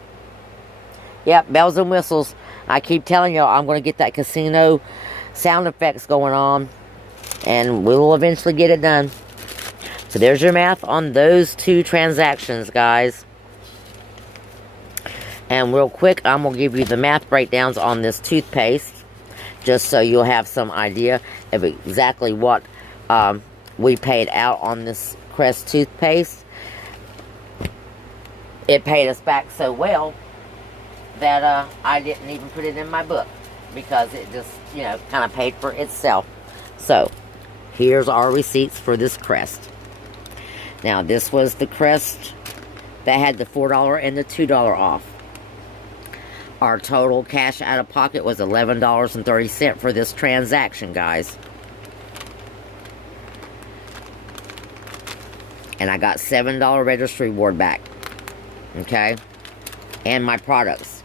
Yep, bells and whistles. I keep telling y'all I'm going to get that casino sound effects going on. And we'll eventually get it done. So there's your math on those 2 transactions, guys. And real quick, I'm going to give you the math breakdowns on this toothpaste, just so you'll have some idea of exactly what we paid out on this Crest toothpaste. It paid us back so well that I didn't even put it in my book, because it just, you know, kind of paid for itself. So, here's our receipts for this Crest. Now, this was the Crest that had the $4 and the $2 off. Our total cash out of pocket was $11.30 for this transaction, guys. And I got $7 registry reward back. Okay? And my products.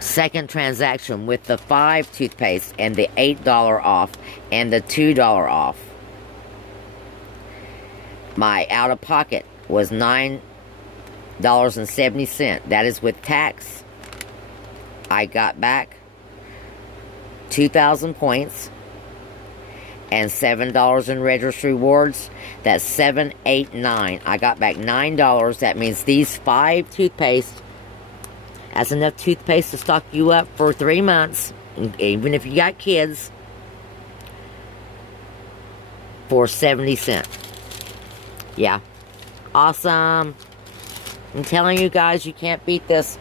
Second transaction with the 5 toothpaste and the $8 off and the $2 off. My out-of-pocket was $9.70. That is with tax. I got back 2,000 points and $7 in registry rewards. That's $7, $8, $9. I got back $9. That means these 5 toothpaste, that's enough toothpaste to stock you up for 3 months, even if you got kids, for 70 cents. Yeah. Awesome. I'm telling you guys, you can't beat this.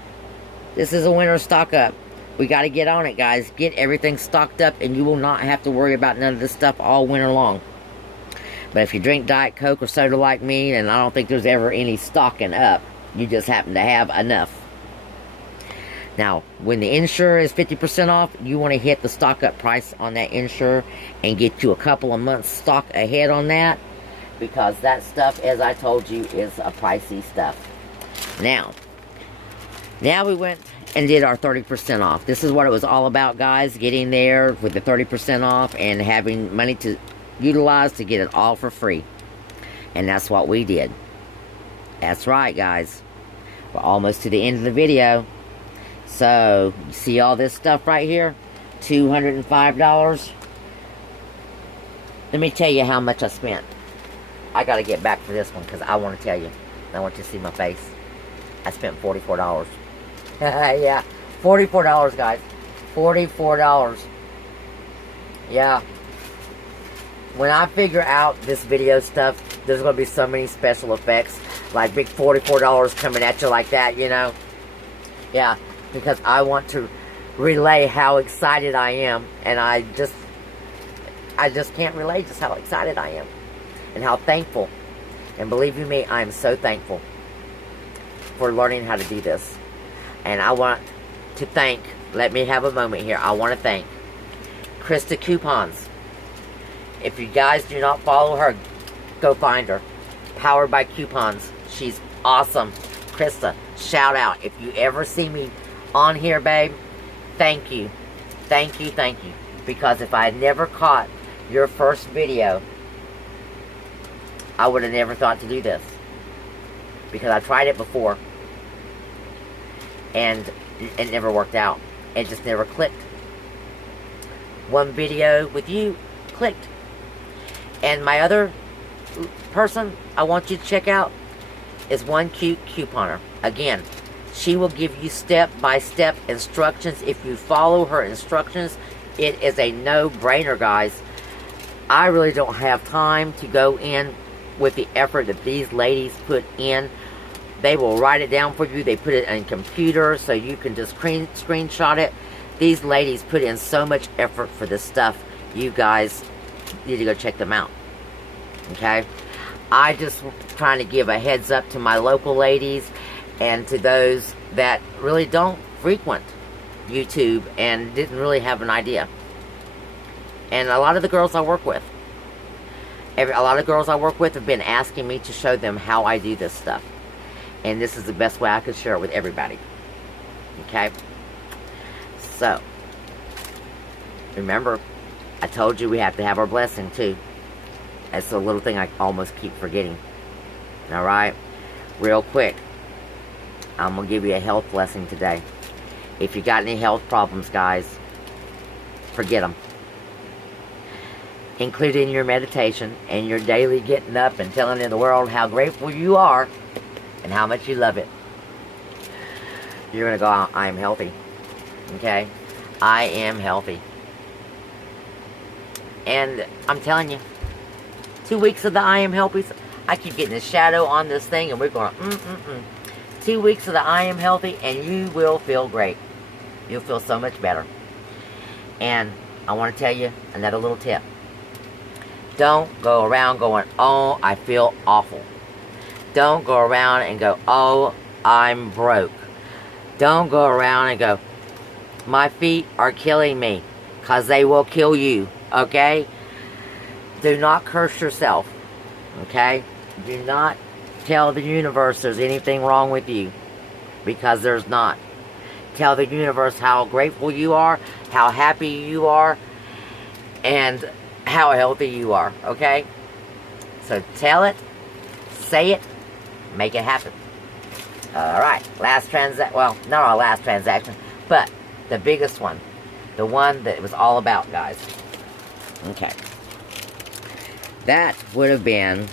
This is a winter stock up. We got to get on it, guys. Get everything stocked up, and you will not have to worry about none of this stuff all winter long. But if you drink Diet Coke or soda like me, and I don't think there's ever any stocking up, you just happen to have enough. Now, when the Ensure is 50% off, you want to hit the stock up price on that Ensure and get you a couple of months stock ahead on that, because that stuff, as I told you, is a pricey stuff. Now we went and did our 30% off. This is what it was all about, guys. Getting there with the 30% off and having money to utilize to get it all for free. And that's what we did. That's right, guys. We're almost to the end of the video. So, you see all this stuff right here? $205. Let me tell you how much I spent. I got to get back for this one because I want to tell you. I want you to see my face. I spent $44. Yeah, $44, guys. $44. Yeah. When I figure out this video stuff, there's going to be so many special effects. Like big $44 coming at you like that, you know. Yeah, because I want to relay how excited I am. And I just can't relay just how excited I am. And how thankful. And believe you me, I am so thankful for learning how to do this. And I want to thank, let me have a moment here. I want to thank Krista Coupons. If you guys do not follow her, go find her. Powered by Coupons. She's awesome. Krista, shout out. If you ever see me on here, babe, thank you. Thank you, thank you. Because if I had never caught your first video, I would have never thought to do this. Because I tried it before. And it never worked out. It just never clicked. One video with you clicked. And my other person I want you to check out is One Cute Couponer. Again, she will give you step-by-step instructions. If you follow her instructions, It is a no-brainer, guys. I really don't have time to go in with the effort that these ladies put in. They will write it down for you. They put it in a computer so you can just screenshot it. These ladies put in so much effort for this stuff. You guys need to go check them out. Okay? I just trying to give a heads up to my local ladies and to those that really don't frequent YouTube and didn't really have an idea. And a lot of the girls I work with, a lot of girls I work with have been asking me to show them how I do this stuff. And this is the best way I could share it with everybody. Okay? So, remember, I told you we have to have our blessing too. That's a little thing I almost keep forgetting. Alright? Real quick, I'm going to give you a health blessing today. If you got any health problems, guys, forget them. Including your meditation and your daily getting up and telling the world how grateful you are and how much you love it. You're going to go, I am healthy. Okay? I am healthy. And I'm telling you, 2 weeks of the I am healthy. I keep getting a shadow on this thing and we're going, 2 weeks of the I am healthy and you will feel great. You'll feel so much better. And I want to tell you another little tip. Don't go around going, oh, I feel awful. Don't go around and go, oh, I'm broke. Don't go around and go, my feet are killing me. Because they will kill you. Okay? Do not curse yourself. Okay? Do not tell the universe there's anything wrong with you. Because there's not. Tell the universe how grateful you are, how happy you are, and how healthy you are. Okay? So tell it, say it, make it happen. Alright, well, not our last transaction, but the biggest one. The one that it was all about, guys. Okay. That would have been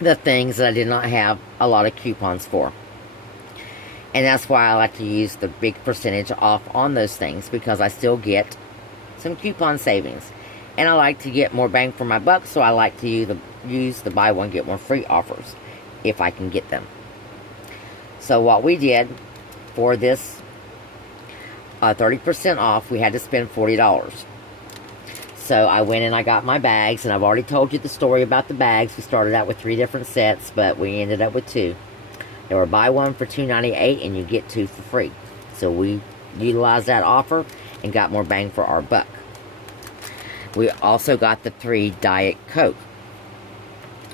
the things that I did not have a lot of coupons for. And that's why I like to use the big percentage off on those things, because I still get some coupon savings. And I like to get more bang for my buck, so I like to use the buy one, get one free offers, if I can get them. So what we did for this 30% off, we had to spend $40. So I went and I got my bags, and I've already told you the story about the bags. We started out with 3 different sets, but we ended up with 2. They were buy one for $2.98, and you get 2 for free. So we utilized that offer and got more bang for our buck. We also got the 3 Diet Coke.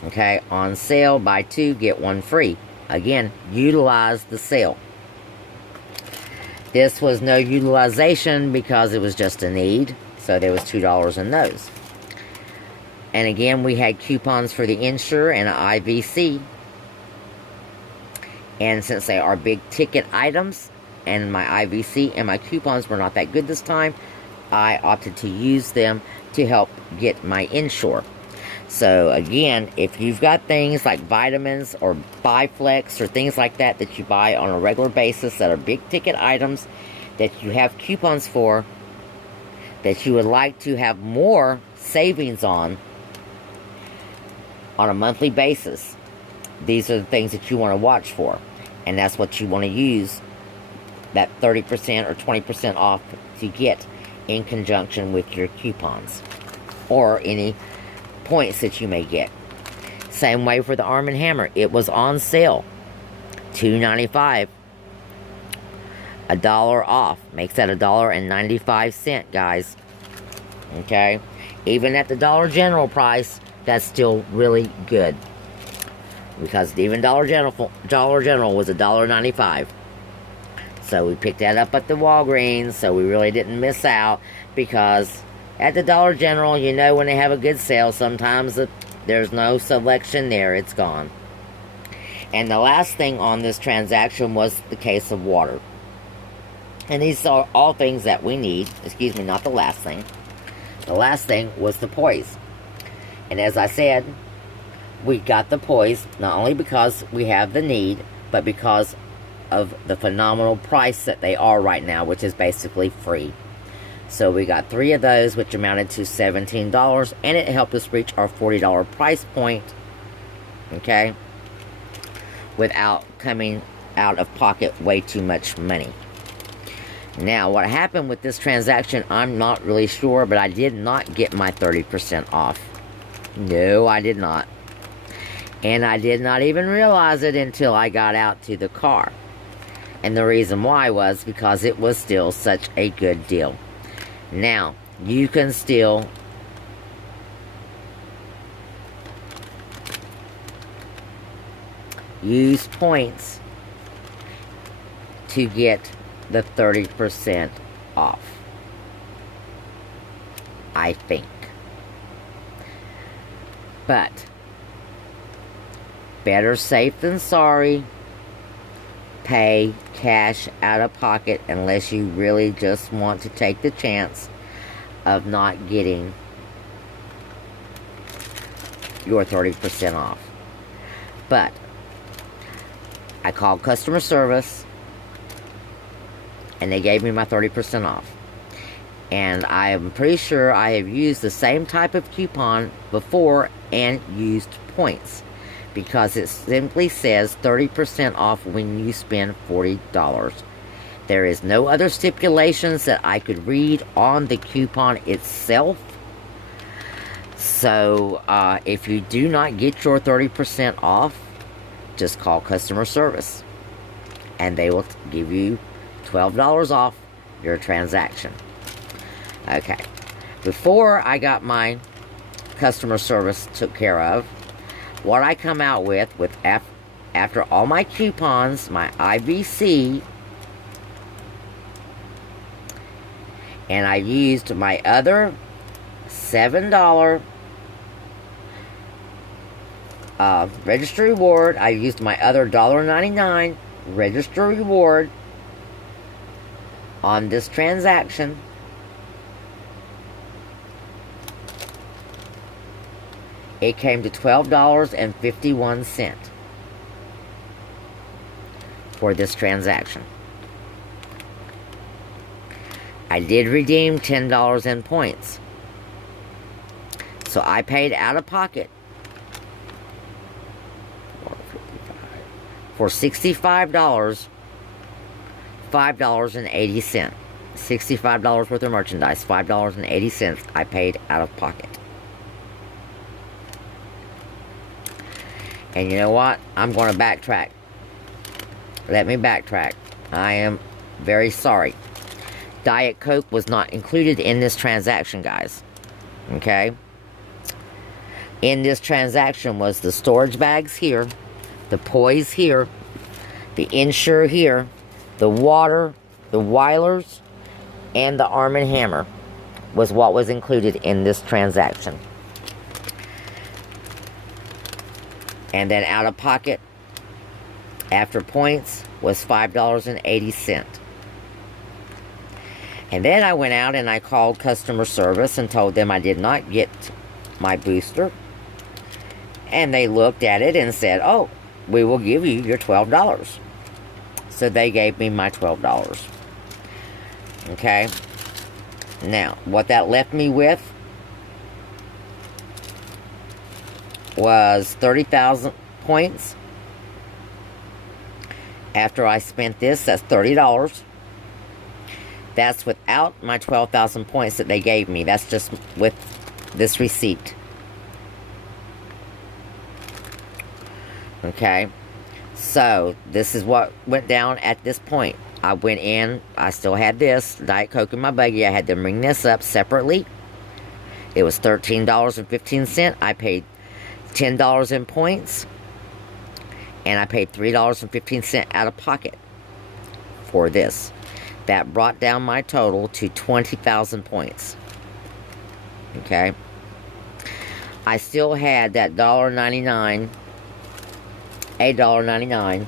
Okay, on sale, buy 2, get 1 free. Again, utilize the sale. This was no utilization because it was just a need. So there was $2 in those. And again, we had coupons for the Insure and an IVC. And since they are big ticket items, and my IVC and my coupons were not that good this time, I opted to use them to help get my Insure. So again, if you've got things like vitamins or Biflex or things like that that you buy on a regular basis that are big ticket items that you have coupons for, that you would like to have more savings on a monthly basis, these are the things that you want to watch for. And that's what you want to use that 30% or 20% off to get in conjunction with your coupons or any points that you may get. Same way for the Arm & Hammer. It was on sale. $2.95. $1 off. Makes that $1.95, guys. Okay? Even at the Dollar General price, that's still really good. Because even Dollar General was $1.95. So we picked that up at the Walgreens, so we really didn't miss out, because at the Dollar General, you know, when they have a good sale, sometimes there's no selection there, it's gone. And the last thing on this transaction was the case of water. And these are all things that we need. Excuse me, not the last thing. The last thing was the poise. And as I said, we got the poise not only because we have the need, but because of the phenomenal price that they are right now, which is basically free. So we got 3 of those, which amounted to $17, and it helped us reach our $40 price point, okay, without coming out of pocket way too much money. Now, what happened with this transaction, I'm not really sure, but I did not get my 30% off. No, I did not. And I did not even realize it until I got out to the car. And the reason why was because it was still such a good deal. Now, you can still use points to get the 30% off, I think. But better safe than sorry. Pay cash out of pocket unless you really just want to take the chance of not getting your 30% off. But I called customer service and they gave me my 30% off. And I am pretty sure I have used the same type of coupon before and used points, because it simply says 30% off when you spend $40. There is no other stipulations that I could read on the coupon itself. So if you do not get your 30% off, just call customer service and they will give you $12 off your transaction. Okay, before I got my customer service took care of, what I come out with after all my coupons, my IVC, and I used my other $7 register reward. I used my other $1.99 register reward on this transaction. It came to $12.51 for this transaction. I did redeem $10 in points. So I paid out of pocket for $65, $5.80. $65 worth of merchandise, $5.80 I paid out of pocket. And you know what? I'm going to backtrack. Let me backtrack. I am very sorry. Diet Coke was not included in this transaction, guys. Okay? In this transaction was the storage bags here, the poise here, the Ensure here, the water, the Weilers, and the Arm & Hammer was what was included in this transaction. And then out of pocket, after points, was $5.80. And then I went out and I called customer service and told them I did not get my booster. And they looked at it and said, oh, we will give you your $12. So they gave me my $12. Okay? Now, what that left me with was 30,000 points. After I spent this, that's $30. That's without my 12,000 points that they gave me. That's just with this receipt. Okay? So, this is what went down at this point. I went in, I still had this Diet Coke in my buggy. I had to ring this up separately. It was $13.15. I paid $10 in points, and I paid $3.15 out of pocket for this. That brought down my total to 20,000 points. Okay? I still had that $1.99, $8.99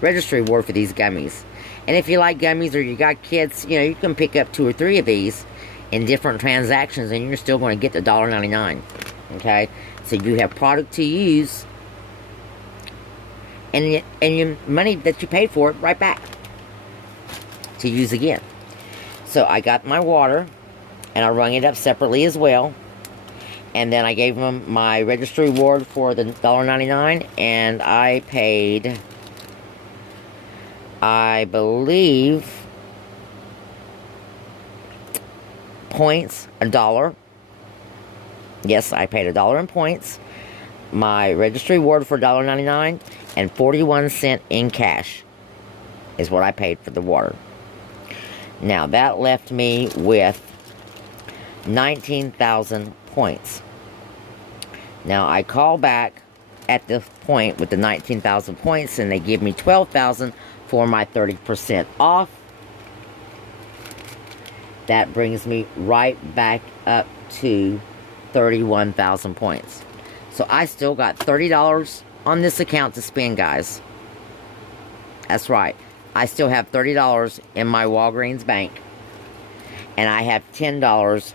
registry reward for these gummies. And if you like gummies or you got kids, you know, you can pick up 2 or 3 of these in different transactions and you're still going to get the $1.99. Okay? So you have product to use and your money that you paid for it right back. to use again. So I got my water, and I rung it up separately as well. And then I gave them my registry reward for the $1.99, and I paid, I believe, points, $1. Yes, I paid $1 in points. My registry reward for $1.99 and 41 cents in cash is what I paid for the water. Now that left me with 19,000 points. Now I call back at this point with the 19,000 points, and they give me 12,000 for my 30% off. That brings me right back up to 31,000 points. So I still got $30 on this account to spend, guys. That's right. I still have $30 in my Walgreens bank. And I have $10,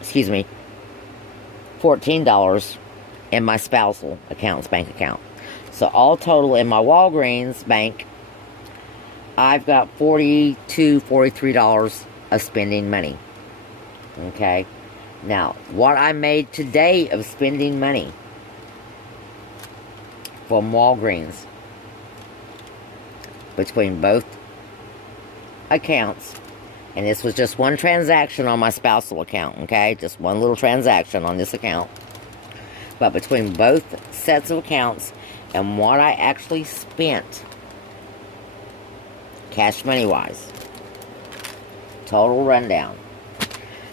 excuse me, $14 in my spousal account's bank account. So all total in my Walgreens bank, I've got $42, $43 of spending money. Okay. Now, what I made today of spending money from Walgreens between both accounts, and this was just one transaction on my spousal account, okay? Just one little transaction on this account. But between both sets of accounts and what I actually spent, cash money wise, total rundown.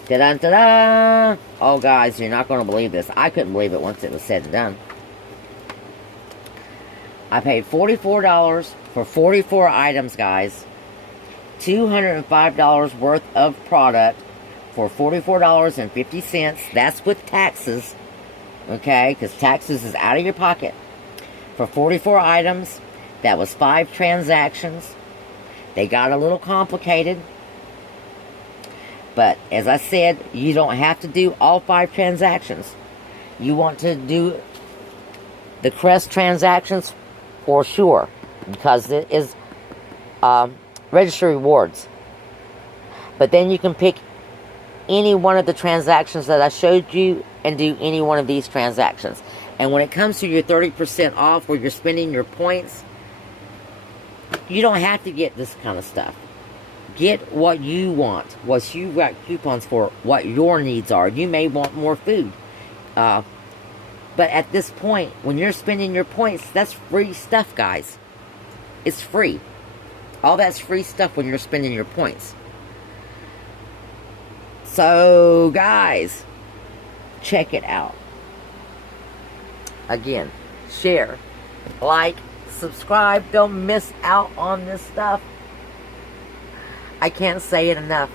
Da-da-da-da! Oh, guys, you're not going to believe this. I couldn't believe it once it was said and done. I paid $44 for 44 items, guys. $205 worth of product for $44.50. That's with taxes. Okay? Because taxes is out of your pocket. For 44 items. That was 5 transactions. They got a little complicated. But, as I said, you don't have to do all 5 transactions. You want to do the Crest transactions for sure. Because it is registry rewards. But then you can pick any one of the transactions that I showed you and do any one of these transactions. And when it comes to your 30% off where you're spending your points, you don't have to get this kind of stuff. Get what you want, what you got coupons for, what your needs are. You may want more food. But at this point, when you're spending your points, that's free stuff, guys. It's free. All that's free stuff when you're spending your points. So, guys, check it out. Again, share, like, subscribe. Don't miss out on this stuff. I can't say it enough.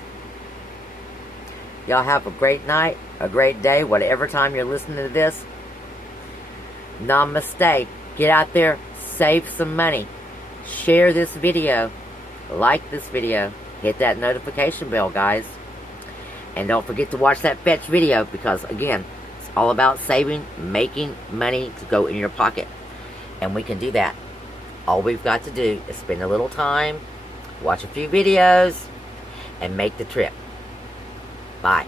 Y'all have a great night, a great day, whatever time you're listening to this. Namaste. Get out there, save some money. Share this video. Like this video. Hit that notification bell, guys. And don't forget to watch that fetch video because, again, it's all about saving, making money to go in your pocket. And we can do that. All we've got to do is spend a little time, watch a few videos, and make the trip. Bye.